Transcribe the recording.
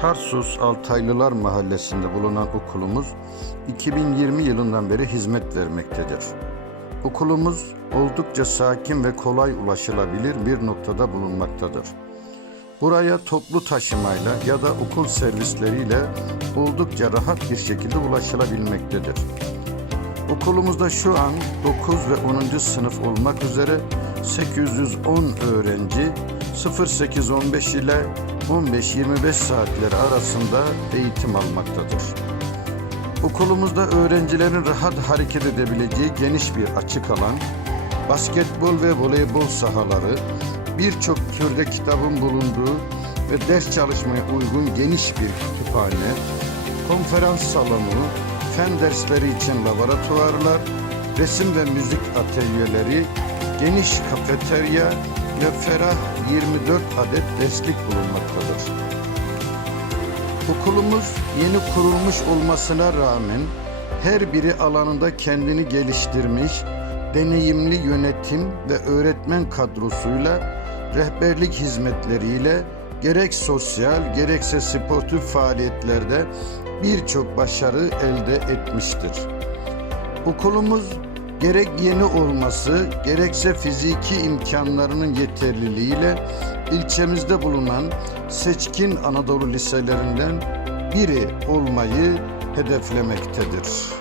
Tarsus Altaylılar Mahallesi'nde bulunan okulumuz 2020 yılından beri hizmet vermektedir. Okulumuz oldukça sakin ve kolay ulaşılabilir bir noktada bulunmaktadır. Buraya toplu taşımayla ya da okul servisleriyle oldukça rahat bir şekilde ulaşılabilmektedir. Okulumuzda şu an 9 ve 10. sınıf olmak üzere 810 öğrenci 08-15 ile 15-25 saatleri arasında eğitim almaktadır. Okulumuzda öğrencilerin rahat hareket edebileceği geniş bir açık alan, basketbol ve voleybol sahaları, birçok türde kitabın bulunduğu ve ders çalışmaya uygun geniş bir kütüphane, konferans salonu, fen dersleri için laboratuvarlar, resim ve müzik atölyeleri, geniş kafeterya ve ferah 24 adet derslik bulunmaktadır. Okulumuz yeni kurulmuş olmasına rağmen her biri alanında kendini geliştirmiş, deneyimli yönetim ve öğretmen kadrosuyla rehberlik hizmetleriyle gerek sosyal gerekse sportif faaliyetlerde birçok başarı elde etmiştir. Okulumuz gerek yeni olması gerekse fiziki imkanlarının yeterliliğiyle ilçemizde bulunan seçkin Anadolu liselerinden biri olmayı hedeflemektedir.